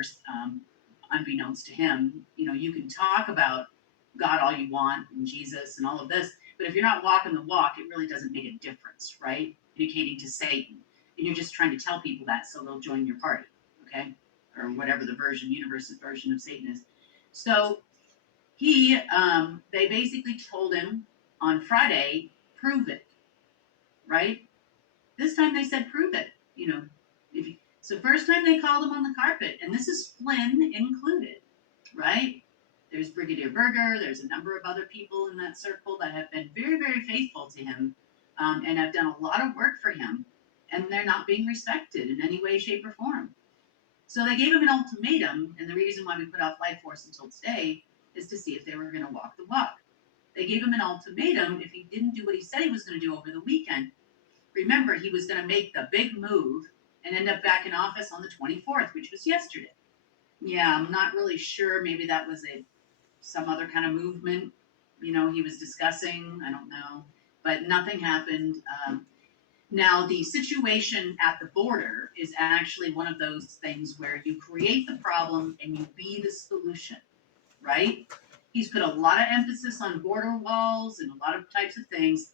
course, unbeknownst to him, you can talk about God all you want and Jesus and all of this, but if you're not walking the walk, it really doesn't make a difference, right? Indicating to Satan. And you're just trying to tell people that so they'll join your party, okay? Or whatever the universe's version of Satan is. So they basically told him on Friday, prove it, right? This time they said, prove it. So first time they called him on the carpet, and this is Flynn included, right? There's Brigadier Berger. There's a number of other people in that circle that have been very, very faithful to him and have done a lot of work for him, and they're not being respected in any way, shape, or form. So they gave him an ultimatum, and the reason why we put off Life Force until today is to see if they were going to walk the walk. They gave him an ultimatum if he didn't do what he said he was going to do over the weekend. Remember, he was going to make the big move and end up back in office on the 24th, which was yesterday. Yeah, I'm not really sure. Maybe that was some other kind of movement, he was discussing. I don't know. But nothing happened. Now, the situation at the border is actually one of those things where you create the problem and you be the solution, right? He's put a lot of emphasis on border walls and a lot of types of things.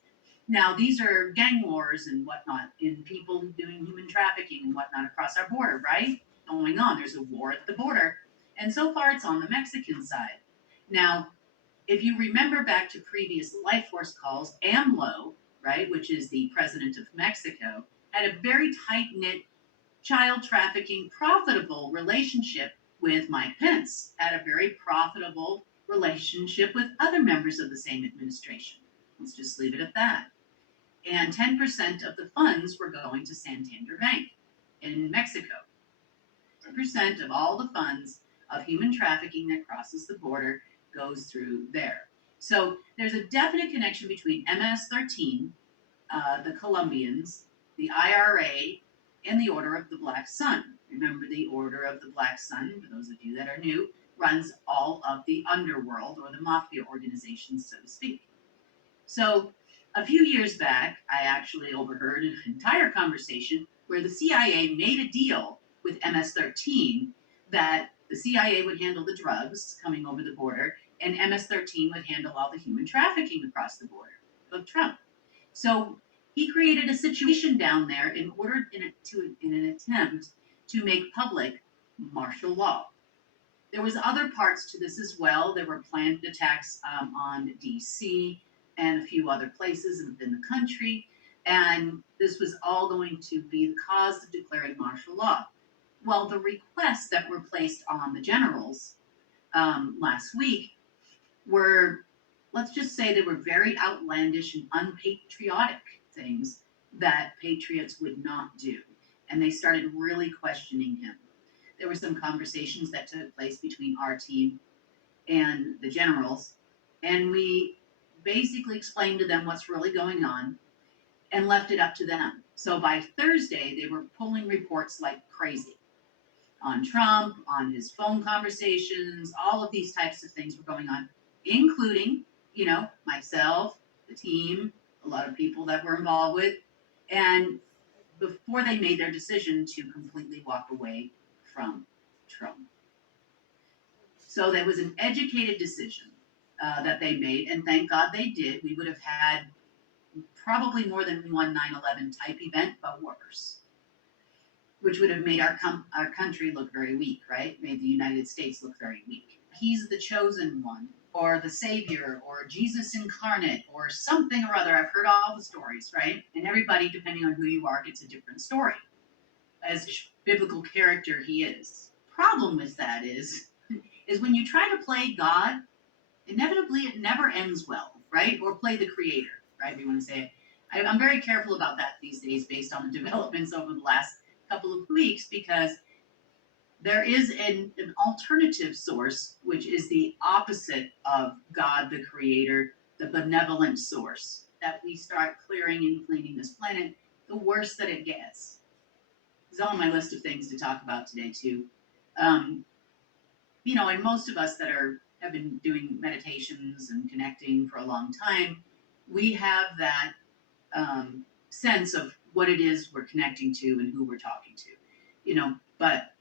Now, these are gang wars and whatnot, in people doing human trafficking and whatnot across our border, right? Going on. There's a war at the border. And so far, it's on the Mexican side. Now, if you remember back to previous Life Force calls, AMLO, right, which is the president of Mexico, had a very tight-knit child trafficking profitable relationship with Mike Pence, had a very profitable relationship with other members of the same administration. Let's just leave it at that. And 10% of the funds were going to Santander Bank in Mexico. 10% of all the funds of human trafficking that crosses the border goes through there. So there's a definite connection between MS-13, the Colombians, the IRA, and the Order of the Black Sun. Remember, the Order of the Black Sun, for those of you that are new, runs all of the underworld or the mafia organizations, so to speak. So a few years back, I actually overheard an entire conversation where the CIA made a deal with MS-13 that the CIA would handle the drugs coming over the border and MS-13 would handle all the human trafficking across the border of Trump. So he created a situation down there in an attempt to make public martial law. There was other parts to this as well. There were planned attacks on D.C. and a few other places within the country, and this was all going to be the cause of declaring martial law. Well, the requests that were placed on the generals last week were, let's just say, they were very outlandish and unpatriotic things that patriots would not do, and they started really questioning him. There were some conversations that took place between our team and the generals, and we basically explained to them what's really going on and left it up to them. So by Thursday, they were pulling reports like crazy on Trump, on his phone conversations, all of these types of things were going on, including, myself, the team, a lot of people that we're involved with, and before they made their decision to completely walk away from Trump. So that was an educated decision that they made, and thank God they did. We would have had probably more than one 9/11 type event, but worse, which would have made our country look very weak, right? Made the United States look very weak. He's the chosen one, or the savior, or Jesus incarnate, or something or other. I've heard all the stories, right? And everybody, depending on who you are, gets a different story as biblical character he is. Problem with that is when you try to play God, inevitably it never ends well, right? Or play the creator, right? If you want to say it. I'm very careful about that these days based on the developments over the last couple of weeks, because there is an alternative source, which is the opposite of God, the creator, the benevolent source, that we start clearing and cleaning this planet, the worse that it gets. It's on my list of things to talk about today, too. And most of us that have been doing meditations and connecting for a long time, we have that sense of what it is we're connecting to and who we're talking to, but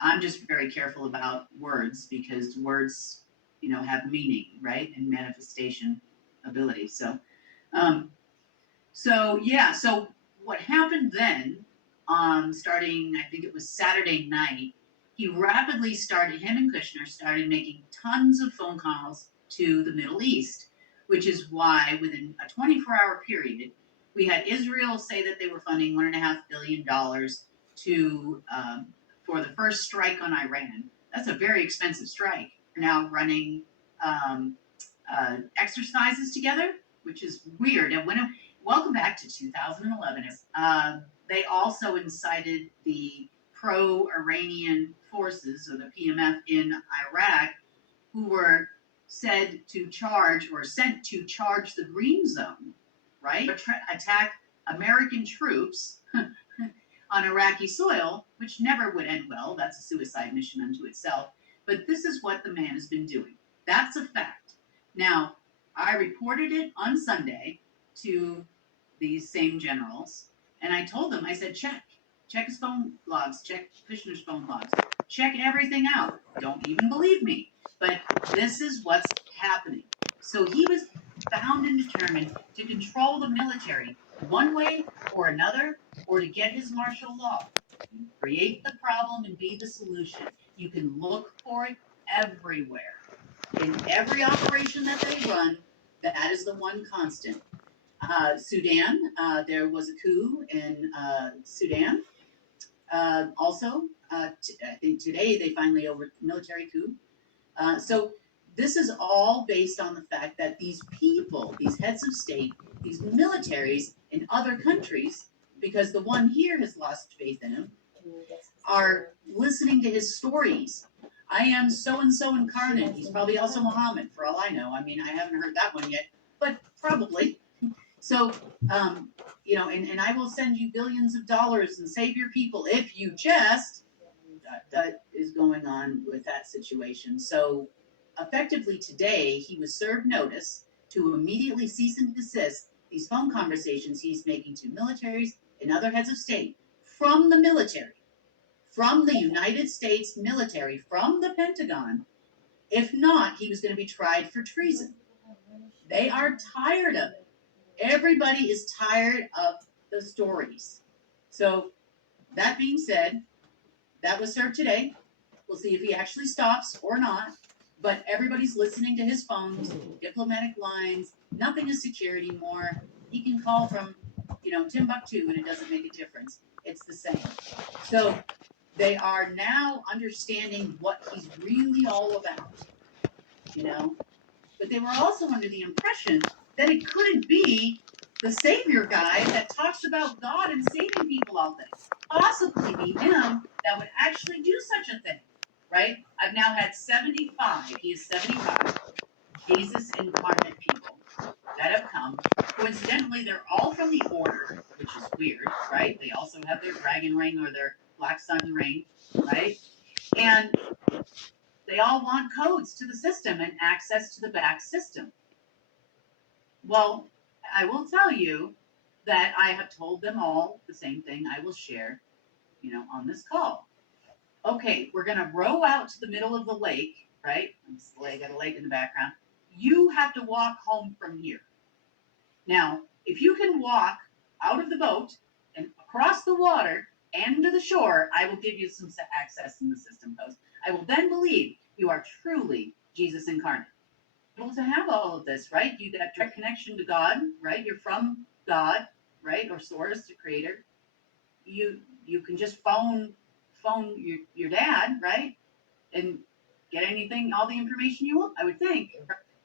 I'm just very careful about words because words, have meaning, right, and manifestation ability. Um, so yeah, so what happened then, starting I think it was Saturday night, him and Kushner started making tons of phone calls to the Middle East, which is why within a 24-hour period, we had Israel say that they were funding $1.5 billion to for the first strike on Iran. That's a very expensive strike. We're now running um, exercises together, which is weird. And welcome back to 2011. They also incited the pro-Iranian forces, or the PMF, in Iraq, who were said to charge or sent to charge the Green Zone, right? Attack American troops on Iraqi soil, which never would end well. That's a suicide mission unto itself. But this is what the man has been doing. That's a fact. Now, I reported it on Sunday to these same generals, and I told them, I said, check his phone logs, check Kushner's phone logs, check everything out. Don't even believe me. But this is what's happening. So he was found and determined to control the military one way or another, or to get his martial law. Create the problem and be the solution. You can look for it everywhere. In every operation that they run, that is the one constant. Sudan, there was a coup in Sudan. Also, I think today they finally over military coup. So this is all based on the fact that these people, these heads of state, these militaries in other countries, because the one here has lost faith in him, are listening to his stories. I am so and so incarnate. He's probably also Muhammad, for all I know. I mean, I haven't heard that one yet, but probably. So, and I will send you billions of dollars and save your people if you just. That is going on with that situation. So, effectively today, he was served notice to immediately cease and desist these phone conversations he's making to militaries and other heads of state from the military, from the United States military, from the Pentagon. If not, he was going to be tried for treason. They are tired of it. Everybody is tired of the stories. So, that being said, that was served today. We'll see if he actually stops or not. But everybody's listening to his phones, diplomatic lines. Nothing is secure anymore. He can call from, Timbuktu, and it doesn't make a difference. It's the same. So they are now understanding what he's really all about, But they were also under the impression that it couldn't be the savior guy that talks about God and saving people all day. Possibly be him that would actually do such a thing, right? I've now had 75, he is 75, Jesus incarnate people that have come. Coincidentally, they're all from the order, which is weird, right? They also have their dragon ring or their black sun ring, right? And they all want codes to the system and access to the back system. Well, I will tell you that I have told them all the same thing I will share, on this call. Okay, we're going to row out to the middle of the lake, right? I got a lake in the background. You have to walk home from here. Now, if you can walk out of the boat and across the water and to the shore, I will give you some access in the system codes. I will then believe you are truly Jesus incarnate. Able to have all of this, right? You got direct connection to God, right? You're from God, right? Or source, the creator. You can just phone your dad, right? And get anything, all the information you want, I would think.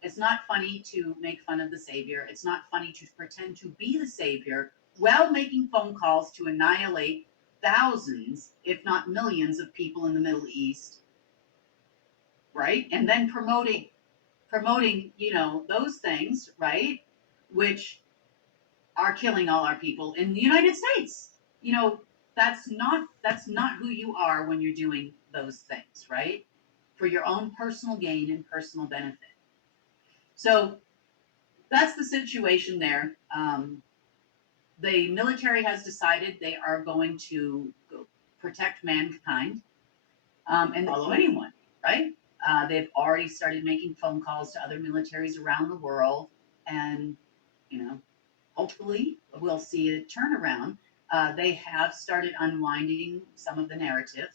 It's not funny to make fun of the Savior. It's not funny to pretend to be the Savior while making phone calls to annihilate thousands, if not millions, of people in the Middle East, right? And then promoting, those things, right? Which are killing all our people in the United States. That's not who you are when you're doing those things, right? For your own personal gain and personal benefit. So that's the situation there. The military has decided they are going to protect mankind. and follow anyone, right? They've already started making phone calls to other militaries around the world, and you know, hopefully we'll see a turnaround. They have started unwinding some of the narrative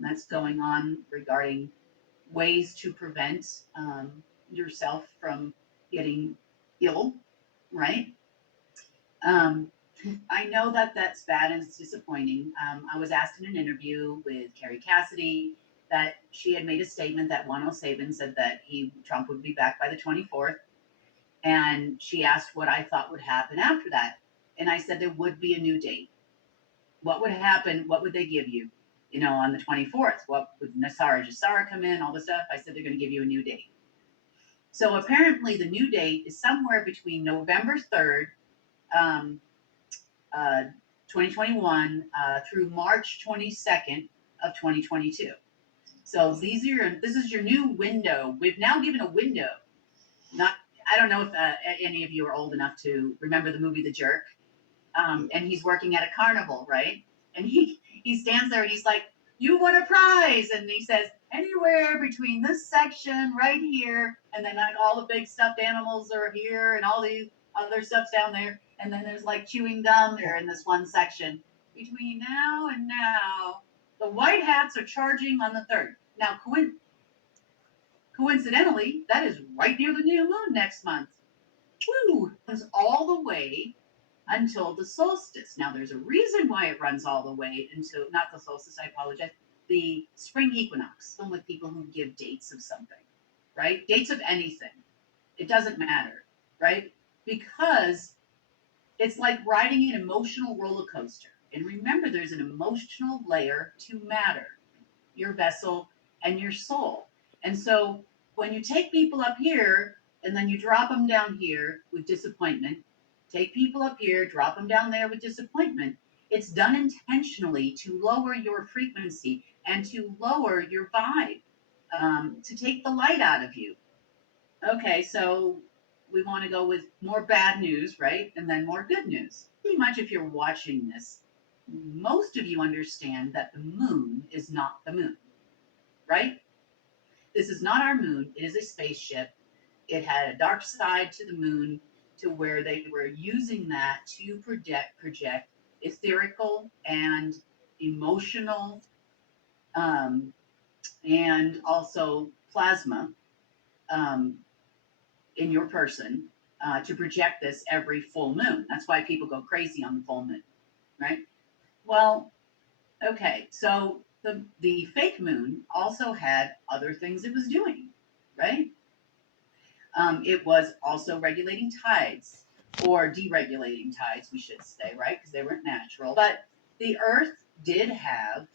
that's going on regarding ways to prevent yourself from getting ill, right? Um, I know that that's bad and it's disappointing. I was asked in an interview with Carrie Cassidy that she had made a statement that Juan Sabin said that Trump would be back by the 24th, and she asked what I thought would happen after that, and I said there would be a new date. What would happen? What would they give you? You know, on the 24th, what would Nassar Jassar come in? All the stuff. I said they're going to give you a new date. So apparently, the new date is somewhere between November 3rd, um, uh, 2021, through March 22nd of 2022. So this is your new window. We've now given a window. Not, I don't know if any of you are old enough to remember the movie The Jerk. And he's working at a carnival, right? And he stands there and he's like, "You won a prize," and he says, "Anywhere between this section right here, and then like all the big stuffed animals are here, and all the other stuff's down there, and then there's like chewing gum there in this one section. Between now and now, the white hats are charging on the 3rd. Now, coincidentally, that is right near the new moon next month. Woo! It's all the way until the solstice. Now, there's a reason why it runs all the way until, not the solstice, I apologize, the spring equinox. I'm with people who give dates of something, right? Dates of anything. It doesn't matter, right? Because it's like riding an emotional roller coaster. And remember, there's an emotional layer to matter, your vessel and your soul. And so when you take people up here and then you drop them down here with disappointment, take people up here, drop them down there with disappointment, it's done intentionally to lower your frequency and to lower your vibe, to take the light out of you. Okay, so we want to go with more bad news, right? And then more good news. Pretty much, if you're watching this, most of you understand that the moon is not the moon, right? This is not our moon. It is a spaceship. It had a dark side to the moon, to where they were using that to project etherical and emotional, um, and also plasma, um, in your person, to project this every full moon. That's why people go crazy on the full moon, right? Well, okay, so the fake moon also had other things it was doing, right? It was also regulating tides, or deregulating tides, we should say, right? Because they weren't natural. But the Earth did have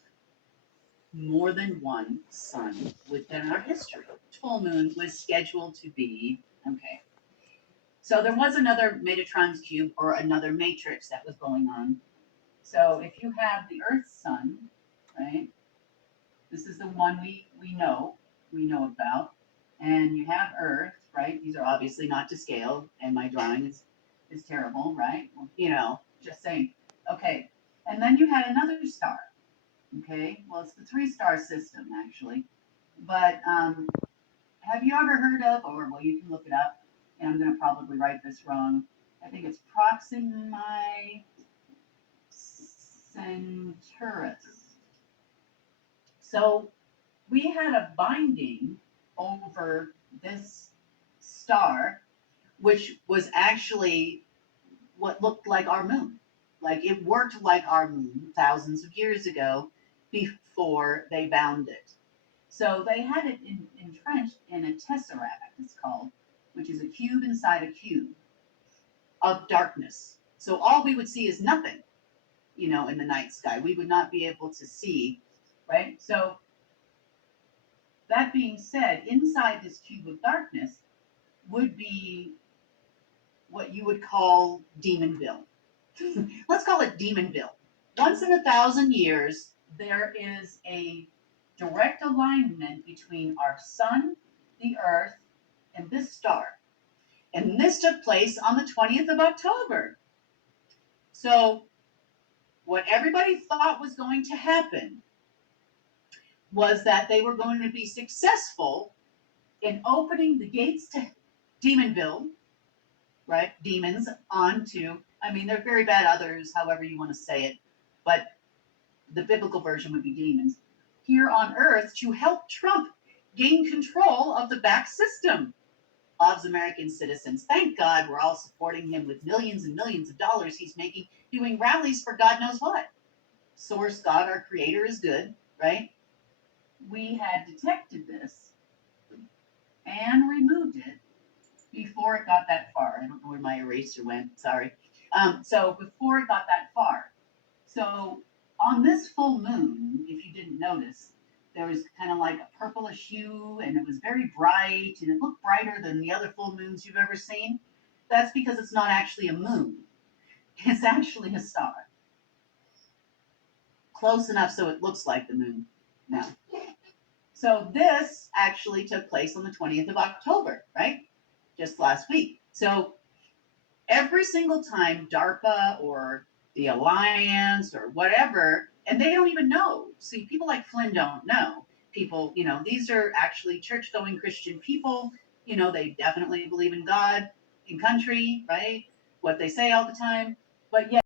more than one sun within our history. Full moon was scheduled to be, okay. So there was another Metatron's cube, or another matrix that was going on. So if you have the Earth's sun, right? This is the one we know about. And you have Earth, right? These are obviously not to scale, and my drawing is terrible, right? Well, just saying. Okay. And then you had another star. Okay. Well, it's the three-star system, actually. But have you ever heard of, or well, you can look it up, and I'm going to probably write this wrong. I think it's Proxima Centaurus. So we had a binding over this star, which was actually what looked like our moon. Like it worked like our moon thousands of years ago before they bound it. So they had it entrenched in a tesseract, it's called, which is a cube inside a cube of darkness. So all we would see is nothing, in the night sky. We would not be able to see, right? So that being said, inside this cube of darkness would be what you would call Demonville. Let's call it Demonville. Once in 1,000 years, there is a direct alignment between our sun, the earth, and this star. And this took place on the 20th of October. So, what everybody thought was going to happen was that they were going to be successful in opening the gates to Demonville, right? Demons onto, I mean, they're very bad others, however you want to say it, but the biblical version would be demons, here on earth to help Trump gain control of the back system. Loves American citizens. Thank God we're all supporting him with millions and millions of dollars he's making doing rallies for God knows what. Source God, our creator, is good, right? We had detected this and removed it before it got that far. I don't know where my eraser went, sorry. So before it got that far. So on this full moon, if you didn't notice, there was kind of like a purplish hue and it was very bright and it looked brighter than the other full moons you've ever seen. That's because it's not actually a moon. It's actually a star. Close enough so it looks like the moon now. So this actually took place on the 20th of October, right? Just last week. So every single time DARPA or the Alliance or whatever, and they don't even know. See, people like Flynn don't know. People, these are actually church going Christian people. They definitely believe in God, in country, right? What they say all the time. But yet,